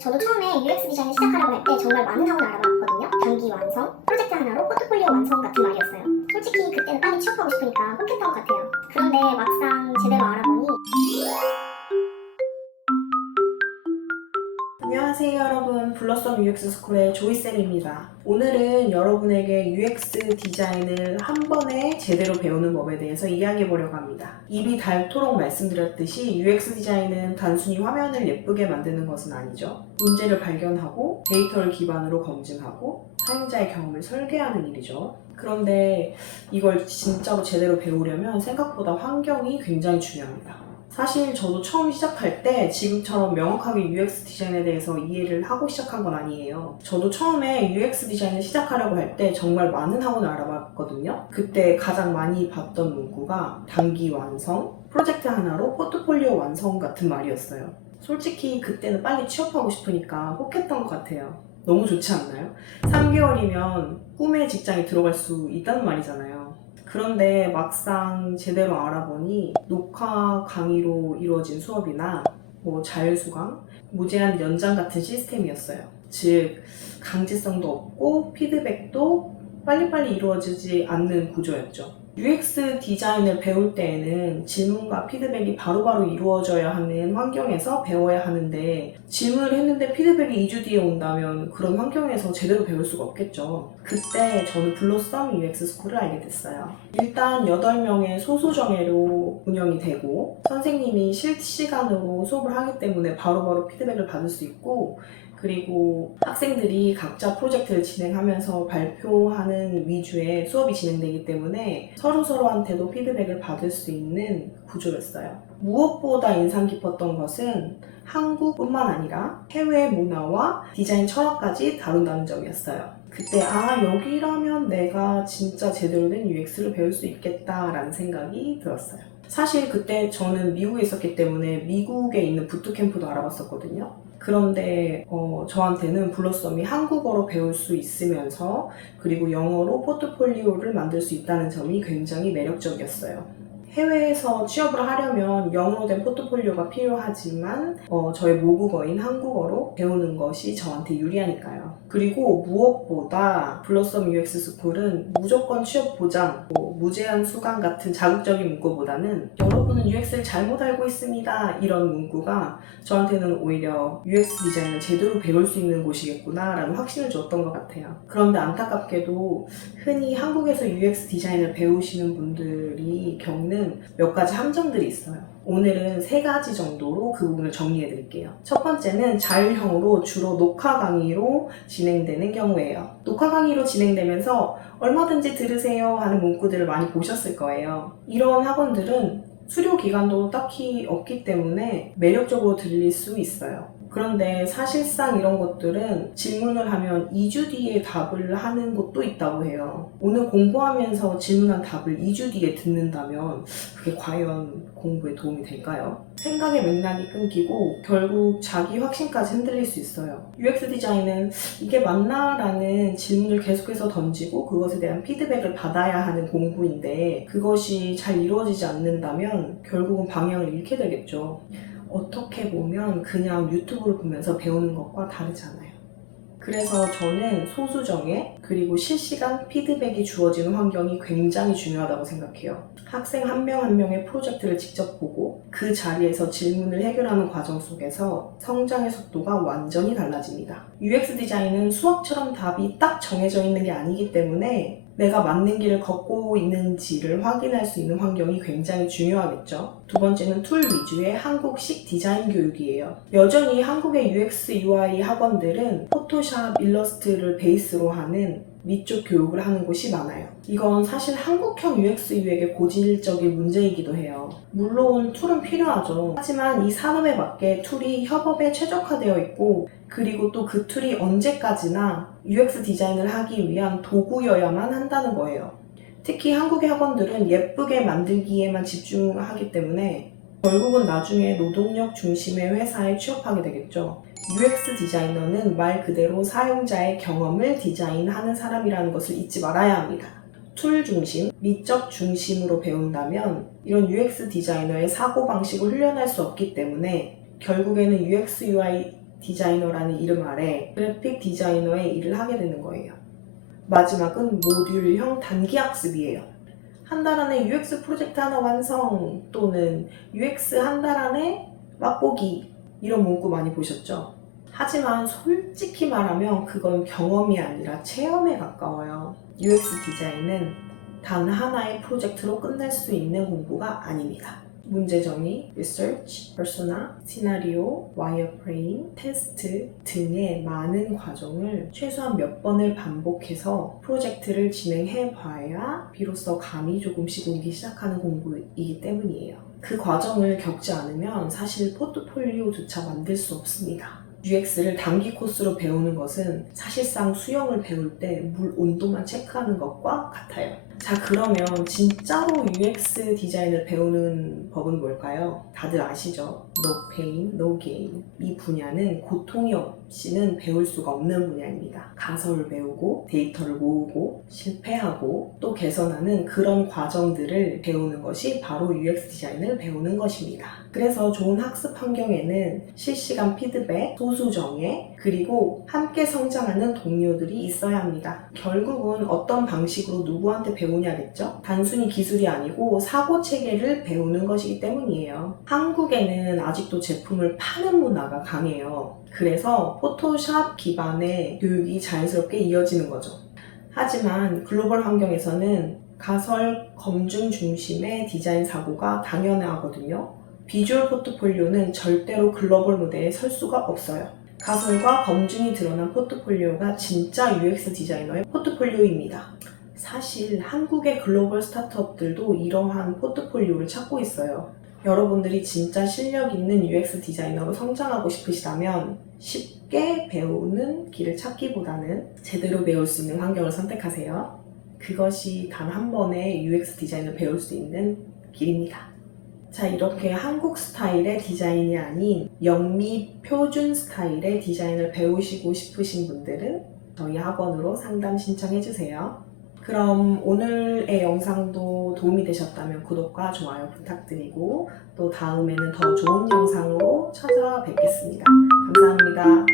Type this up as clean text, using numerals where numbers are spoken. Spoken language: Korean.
저도 처음에 UX 디자인을 시작하려고 할 때 정말 많은 학원을 알아봤거든요. 단기 완성, 프로젝트 하나로 포트폴리오 완성 같은 말이었어요. 솔직히 그때는 빨리 취업하고 싶으니까 혹했던 것 같아요. 그런데 막상 제대로 알아보니 안녕하세요 여러분, 블러썸 UX 스쿨의 조이쌤입니다. 오늘은 여러분에게 UX 디자인을 한 번에 제대로 배우는 법에 대해서 이야기해 보려고 합니다. 입이 닳도록 말씀드렸듯이 UX 디자인은 단순히 화면을 예쁘게 만드는 것은 아니죠. 문제를 발견하고 데이터를 기반으로 검증하고 사용자의 경험을 설계하는 일이죠. 그런데 이걸 진짜로 제대로 배우려면 생각보다 환경이 굉장히 중요합니다. 사실 저도 처음 시작할 때 지금처럼 명확하게 UX 디자인에 대해서 이해를 하고 시작한 건 아니에요. 저도 처음에 UX 디자인을 시작하려고 할 때 정말 많은 학원을 알아봤거든요. 그때 가장 많이 봤던 문구가 단기 완성, 프로젝트 하나로 포트폴리오 완성 같은 말이었어요. 솔직히 그때는 빨리 취업하고 싶으니까 혹했던 것 같아요. 너무 좋지 않나요? 3개월이면 꿈의 직장에 들어갈 수 있다는 말이잖아요. 그런데 막상 제대로 알아보니 녹화 강의로 이루어진 수업이나 자율수강, 무제한 연장 같은 시스템이었어요. 즉, 강제성도 없고 피드백도 빨리빨리 이루어지지 않는 구조였죠. UX 디자인을 배울 때에는 질문과 피드백이 바로바로 이루어져야 하는 환경에서 배워야 하는데 질문을 했는데 피드백이 2주 뒤에 온다면 그런 환경에서 제대로 배울 수가 없겠죠. 그때 저는 블러썸 UX 스쿨을 알게 됐어요. 일단 8명의 소수정예로 운영이 되고 선생님이 실시간으로 수업을 하기 때문에 바로바로 피드백을 받을 수 있고 그리고 학생들이 각자 프로젝트를 진행하면서 발표하는 위주의 수업이 진행되기 때문에 서로서로한테도 피드백을 받을 수 있는 구조였어요. 무엇보다 인상 깊었던 것은 한국뿐만 아니라 해외 문화와 디자인 철학까지 다룬다는 점이었어요. 그때 여기라면 내가 진짜 제대로 된 UX를 배울 수 있겠다라는 생각이 들었어요. 사실 그때 저는 미국에 있었기 때문에 미국에 있는 부트캠프도 알아봤었거든요. 그런데 저한테는 블러썸이 한국어로 배울 수 있으면서 그리고 영어로 포트폴리오를 만들 수 있다는 점이 굉장히 매력적이었어요. 해외에서 취업을 하려면 영어로 된 포트폴리오가 필요하지만 저의 모국어인 한국어로 배우는 것이 저한테 유리하니까요. 그리고 무엇보다 블러썸 UX 스쿨은 무조건 취업 보장, 무제한 수강 같은 자극적인 문구보다는 여러분은 UX를 잘못 알고 있습니다 이런 문구가 저한테는 오히려 UX 디자인을 제대로 배울 수 있는 곳이겠구나 라는 확신을 줬던 것 같아요. 그런데 안타깝게도 흔히 한국에서 UX 디자인을 배우시는 분들이 겪는 몇 가지 함정들이 있어요. 오늘은 3가지 정도로 그 부분을 정리해 드릴게요. 첫 번째는 자율형으로 주로 녹화 강의로 진행되는 경우예요. 녹화 강의로 진행되면서 얼마든지 들으세요 하는 문구들을 많이 보셨을 거예요. 이런 학원들은 수료 기간도 딱히 없기 때문에 매력적으로 들릴 수 있어요. 그런데 사실상 이런 것들은 질문을 하면 2주 뒤에 답을 하는 곳도 있다고 해요. 오늘 공부하면서 질문한 답을 2주 뒤에 듣는다면 그게 과연 공부에 도움이 될까요? 생각의 맥락이 끊기고 결국 자기 확신까지 흔들릴 수 있어요. UX 디자인은 이게 맞나? 라는 질문을 계속해서 던지고 그것에 대한 피드백을 받아야 하는 공부인데 그것이 잘 이루어지지 않는다면 결국은 방향을 잃게 되겠죠. 어떻게 보면 그냥 유튜브를 보면서 배우는 것과 다르지 않아요. 그래서 저는 소수정예 그리고 실시간 피드백이 주어지는 환경이 굉장히 중요하다고 생각해요. 학생 한 명 한 명의 프로젝트를 직접 보고 그 자리에서 질문을 해결하는 과정 속에서 성장의 속도가 완전히 달라집니다. UX 디자인은 수학처럼 답이 딱 정해져 있는 게 아니기 때문에 내가 맞는 길을 걷고 있는지를 확인할 수 있는 환경이 굉장히 중요하겠죠. 두 번째는 툴 위주의 한국식 디자인 교육이에요. 여전히 한국의 UX, UI 학원들은 포토샵, 일러스트를 베이스로 하는 위쪽 교육을 하는 곳이 많아요. 이건 사실 한국형 UX, UX의 고질적인 문제이기도 해요. 물론 툴은 필요하죠. 하지만 이 산업에 맞게 툴이 협업에 최적화되어 있고 그리고 또 그 툴이 언제까지나 UX 디자인을 하기 위한 도구여야만 한다는 거예요. 특히 한국의 학원들은 예쁘게 만들기에만 집중하기 때문에 결국은 나중에 노동력 중심의 회사에 취업하게 되겠죠. UX 디자이너는 말 그대로 사용자의 경험을 디자인하는 사람이라는 것을 잊지 말아야 합니다. 툴 중심, 미적 중심으로 배운다면 이런 UX 디자이너의 사고방식을 훈련할 수 없기 때문에 결국에는 UX, UI 디자이너라는 이름 아래 그래픽 디자이너의 일을 하게 되는 거예요. 마지막은 모듈형 단기 학습이에요. 한 달 안에 UX 프로젝트 하나 완성 또는 UX 한 달 안에 맛보기 이런 문구 많이 보셨죠? 하지만 솔직히 말하면 그건 경험이 아니라 체험에 가까워요. UX 디자인은 단 하나의 프로젝트로 끝낼 수 있는 공부가 아닙니다. 문제 정의, 리서치, 퍼소나, 시나리오, 와이어프레임, 테스트 등의 많은 과정을 최소한 몇 번을 반복해서 프로젝트를 진행해 봐야 비로소 감이 조금씩 오기 시작하는 공부이기 때문이에요. 그 과정을 겪지 않으면 사실 포트폴리오조차 만들 수 없습니다. UX를 단기 코스로 배우는 것은 사실상 수영을 배울 때 물 온도만 체크하는 것과 같아요. 자, 그러면 진짜로 UX 디자인을 배우는 법은 뭘까요? 다들 아시죠? No pain, no gain. 이 분야는 고통이 없이는 배울 수가 없는 분야입니다. 가설을 배우고 데이터를 모으고 실패하고 또 개선하는 그런 과정들을 배우는 것이 바로 UX 디자인을 배우는 것입니다. 그래서 좋은 학습 환경에는 실시간 피드백, 소수 정예, 그리고 함께 성장하는 동료들이 있어야 합니다. 결국은 어떤 방식으로 누구한테 배우냐겠죠? 단순히 기술이 아니고 사고 체계를 배우는 것이기 때문이에요. 한국에는 아직도 제품을 파는 문화가 강해요. 그래서 포토샵 기반의 교육이 자연스럽게 이어지는 거죠. 하지만 글로벌 환경에서는 가설, 검증 중심의 디자인 사고가 당연하거든요. 비주얼 포트폴리오는 절대로 글로벌 무대에 설 수가 없어요. 가설과 검증이 드러난 포트폴리오가 진짜 UX 디자이너의 포트폴리오입니다. 사실 한국의 글로벌 스타트업들도 이러한 포트폴리오를 찾고 있어요. 여러분들이 진짜 실력 있는 UX 디자이너로 성장하고 싶으시다면 쉽게 배우는 길을 찾기보다는 제대로 배울 수 있는 환경을 선택하세요. 그것이 단 한 번에 UX 디자인을 배울 수 있는 길입니다. 자, 이렇게 한국 스타일의 디자인이 아닌 영미 표준 스타일의 디자인을 배우시고 싶으신 분들은 저희 학원으로 상담 신청해주세요. 그럼 오늘의 영상도 도움이 되셨다면 구독과 좋아요 부탁드리고 또 다음에는 더 좋은 영상으로 찾아뵙겠습니다. 감사합니다.